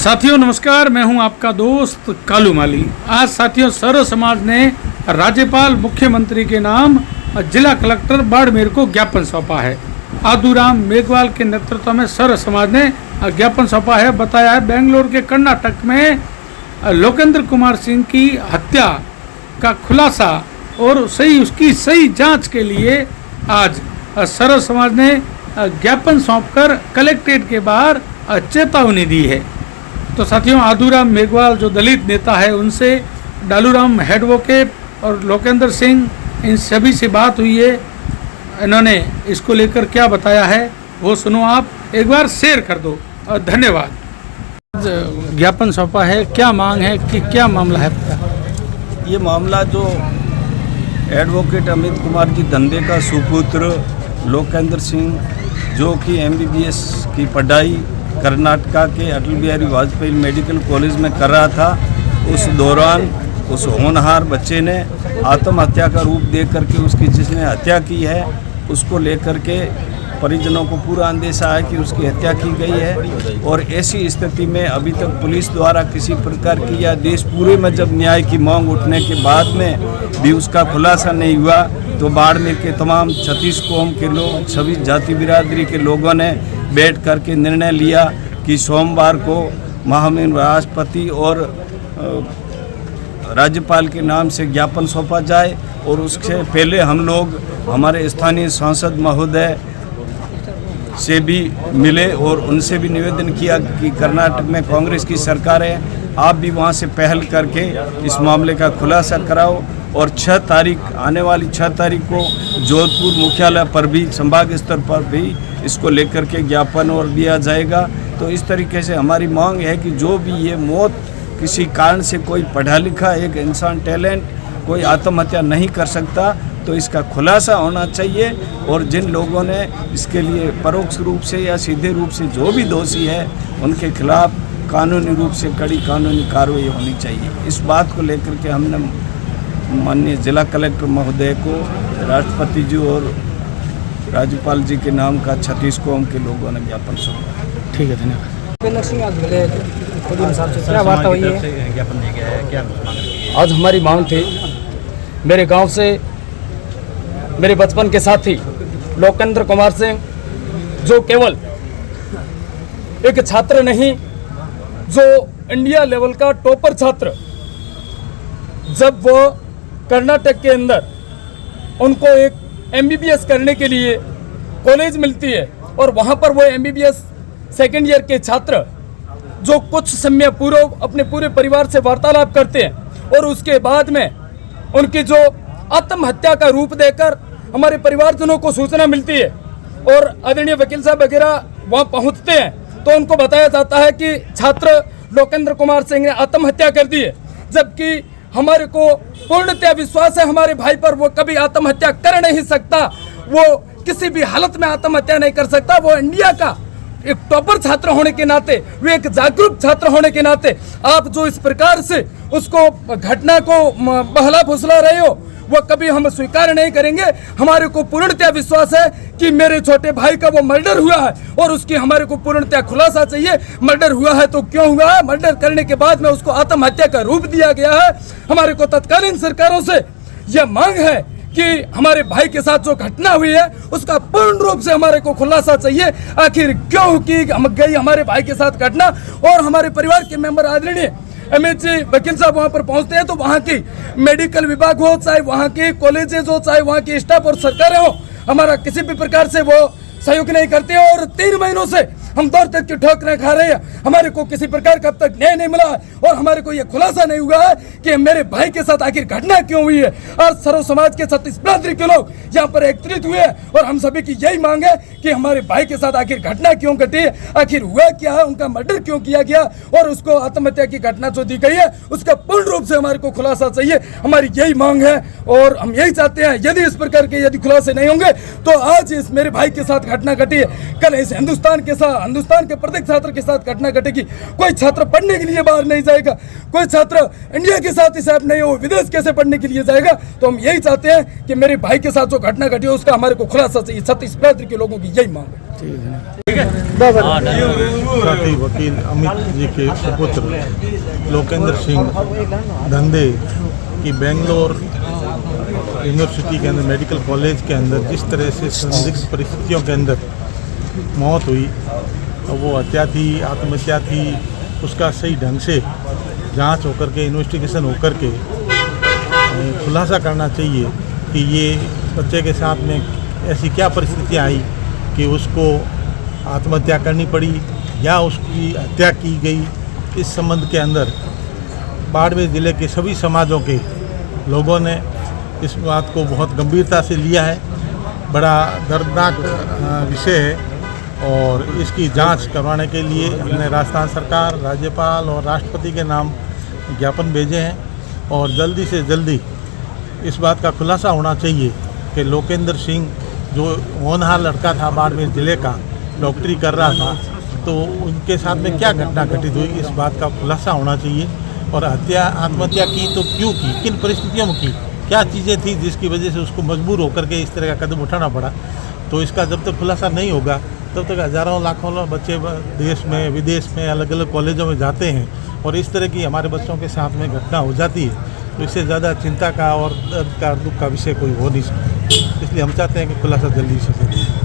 साथियों नमस्कार, मैं हूं आपका दोस्त कालू माली। आज साथियों सर्व समाज ने राज्यपाल मुख्यमंत्री के नाम जिला कलेक्टर बाड़मेर को ज्ञापन सौंपा है। आदूराम मेघवाल के नेतृत्व में सर्व समाज ने ज्ञापन सौंपा है। बताया है बेंगलोर के कर्नाटक में लोकेंद्र कुमार सिंह की हत्या का खुलासा और उसकी सही जांच के लिए आज सर्व समाज ने ज्ञापन सौंपकर कलेक्ट्रेट के बाहर चेतावनी दी है। तो साथियों आदूराम मेघवाल जो दलित नेता है उनसे डालूराम एडवोकेट और लोकेंद्र सिंह इन सभी से बात हुई है। इन्होंने इसको लेकर क्या बताया है वो सुनो, आप एक बार शेयर कर दो और धन्यवाद। ज्ञापन सौंपा है, क्या मांग है कि क्या मामला है? ये मामला जो एडवोकेट अमित कुमार जी धंधे का सुपुत्र लोकेंद्र सिंह जो कि MBBS की पढ़ाई कर्नाटका के अटल बिहारी वाजपेयी मेडिकल कॉलेज में कर रहा था, उस दौरान उस होनहार बच्चे ने आत्महत्या का रूप देख करके उसकी जिसने हत्या की है उसको लेकर के परिजनों को पूरा अंदेशा है कि उसकी हत्या की गई है। और ऐसी स्थिति में अभी तक पुलिस द्वारा किसी प्रकार की या देश पूरे में जब न्याय की मांग उठने के बाद में भी उसका खुलासा नहीं हुआ, तो बाड़मेर के तमाम 36 कौम के लोग, सभी जाति बिरादरी के लोगों ने बैठ करके निर्णय लिया कि सोमवार को महामहिम राष्ट्रपति और राज्यपाल के नाम से ज्ञापन सौंपा जाए। और उससे पहले हम लोग हमारे स्थानीय सांसद महोदय से भी मिले और उनसे भी निवेदन किया कि कर्नाटक में कांग्रेस की सरकार है, आप भी वहां से पहल करके इस मामले का खुलासा कराओ। और 6 तारीख आने वाली 6 तारीख को जोधपुर मुख्यालय पर भी संभाग स्तर पर भी इसको लेकर के ज्ञापन और दिया जाएगा। तो इस तरीके से हमारी मांग है कि जो भी ये मौत किसी कारण से, कोई पढ़ा लिखा एक इंसान टैलेंट कोई आत्महत्या नहीं कर सकता, तो इसका खुलासा होना चाहिए। और जिन लोगों ने इसके लिए परोक्ष रूप से या सीधे रूप से जो भी दोषी है उनके खिलाफ कानूनी रूप से कड़ी कानूनी कार्रवाई होनी चाहिए। इस बात को लेकर के हमने माननीय जिला कलेक्टर महोदय को, राष्ट्रपति जी और राज्यपाल जी के नाम का 36 कौम के लोगों ने ज्ञापन सौंपा। ठीक है, धन्यवाद। क्या बात हुई है? आज हमारी मांग थी, मेरे गांव से मेरे बचपन के साथी लोकेंद्र कुमार सिंह जो केवल एक छात्र नहीं, जो इंडिया लेवल का टॉपर छात्र, जब वो कर्नाटक के अंदर उनको एक MBBS करने के लिए कॉलेज मिलती है और वहाँ पर वो MBBS सेकेंड ईयर के छात्र जो कुछ समय पूर्व अपने पूरे परिवार से वार्तालाप करते हैं और उसके बाद में उनकी जो आत्महत्या का रूप देकर हमारे परिवारजनों को सूचना मिलती है और आदरणीय वकील साहब वगैरह वहाँ पहुँचते हैं, तो उनको बताया जाता है कि छात्र लोकेंद्र कुमार सिंह ने आत्महत्या कर दी है। जबकि हमारे को पूर्णतः विश्वास है हमारे भाई पर, वो कभी आत्महत्या कर नहीं सकता, वो किसी भी हालत में आत्महत्या नहीं कर सकता। वो इंडिया का एक टॉपर छात्र होने के नाते, वे एक जागरूक छात्र होने के नाते आप जो इस प्रकार से उसको घटना को बहला फुसला रहे हो, वो कभी हम स्वीकार नहीं करेंगे। हमारे को पूर्णतः विश्वास है कि मेरे छोटे भाई का वो मर्डर हुआ है और उसकी हमारे को पूर्णतः खुलासा चाहिए। मर्डर हुआ है तो क्यों हुआ है? मर्डर करने के बाद में उसको आत्महत्या का रूप दिया गया है। हमारे को तत्कालीन सरकारों से यह मांग है कि हमारे भाई के साथ जो घटना हुई है उसका पूर्ण रूप से हमारे को खुलासा चाहिए। आखिर क्यों की गई हमारे भाई के साथ घटना? और हमारे परिवार के मेंबर आदरणीय MH वकील साहब वहाँ पर पहुँचते हैं तो वहाँ की मेडिकल विभाग हो, चाहे वहाँ की कॉलेजेस हो, चाहे वहाँ की स्टाफ और सरकारें हो, हमारा किसी भी प्रकार से वो सहयोग नहीं करते। और 3 महीनों से हम दौर तक की ठोकरें खा रहे हैं। हमारे को किसी प्रकार का अब तक न्याय नहीं मिला और हमारे को यह खुलासा नहीं हुआ है कि मेरे भाई के साथ आखिर घटना क्यों हुई है। आज सर्व समाज के 36 बिरादरी के लोग यहाँ पर एकत्रित हुए हैं और हम सभी की यही मांग है कि हमारे भाई के साथ आखिर घटना क्यों घटी, आखिर हुआ क्या है, उनका मर्डर क्यों किया गया और उसको आत्महत्या की घटना जो दी गई है उसका पूर्ण रूप से हमारे को खुलासा चाहिए। हमारी यही मांग है और हम यही चाहते हैं, यदि इस प्रकार के यदि खुलासे नहीं होंगे तो आज इस मेरे भाई के साथ घटना घटी है, कल इस हिंदुस्तान के साथ हिंदुस्तान के प्रत्येक छात्र के साथ घटना घटेगी। कोई छात्र पढ़ने के लिए बाहर नहीं जाएगा, कोई छात्र इंडिया के साथ ही साथ नहीं हो विदेश कैसे पढ़ने के लिए जाएगा। तो हम यही चाहते हैं कि मेरे भाई के साथ जो घटना घटी है उसका हमारे को खुलासा चाहिए। छत्तीसगढ़ के लोगों की यही मांग है। साथी वकील अमित जी के सुपुत्र लोकेंद्र सिंह धंधे की बेंगलोर यूनिवर्सिटी के अंदर मेडिकल कॉलेज के अंदर जिस तरह से संदिग्ध परिस्थितियों के अंदर मौत हुई, तो वो हत्या थी, आत्महत्या थी, उसका सही ढंग से जांच होकर के इन्वेस्टिगेशन होकर के खुलासा करना चाहिए कि ये बच्चे के साथ में ऐसी क्या परिस्थितियाँ आई कि उसको आत्महत्या करनी पड़ी या उसकी हत्या की गई। इस संबंध के अंदर बाड़मेर ज़िले के सभी समाजों के लोगों ने इस बात को बहुत गंभीरता से लिया है। बड़ा दर्दनाक विषय है और इसकी जांच करवाने के लिए हमने राजस्थान सरकार, राज्यपाल और राष्ट्रपति के नाम ज्ञापन भेजे हैं और जल्दी से जल्दी इस बात का खुलासा होना चाहिए कि लोकेंद्र सिंह जो होनहार लड़का था बाड़मेर ज़िले का, डॉक्टरी कर रहा था, तो उनके साथ में क्या घटना घटित हुई, इस बात का खुलासा होना चाहिए। और आत्महत्या की तो क्यों की, किन परिस्थितियों में की, क्या चीज़ें थी जिसकी वजह से उसको मजबूर होकर के इस तरह का कदम उठाना पड़ा। तो इसका जब तक खुलासा नहीं होगा तब तक हज़ारों लाखों बच्चे देश में विदेश में अलग अलग कॉलेजों में जाते हैं और इस तरह की हमारे बच्चों के साथ में घटना हो जाती है, तो इससे ज़्यादा चिंता का और दर्द का दुख का विषय कोई हो नहीं सकता। इसलिए हम चाहते हैं कि खुलासा जल्दी से जल्दी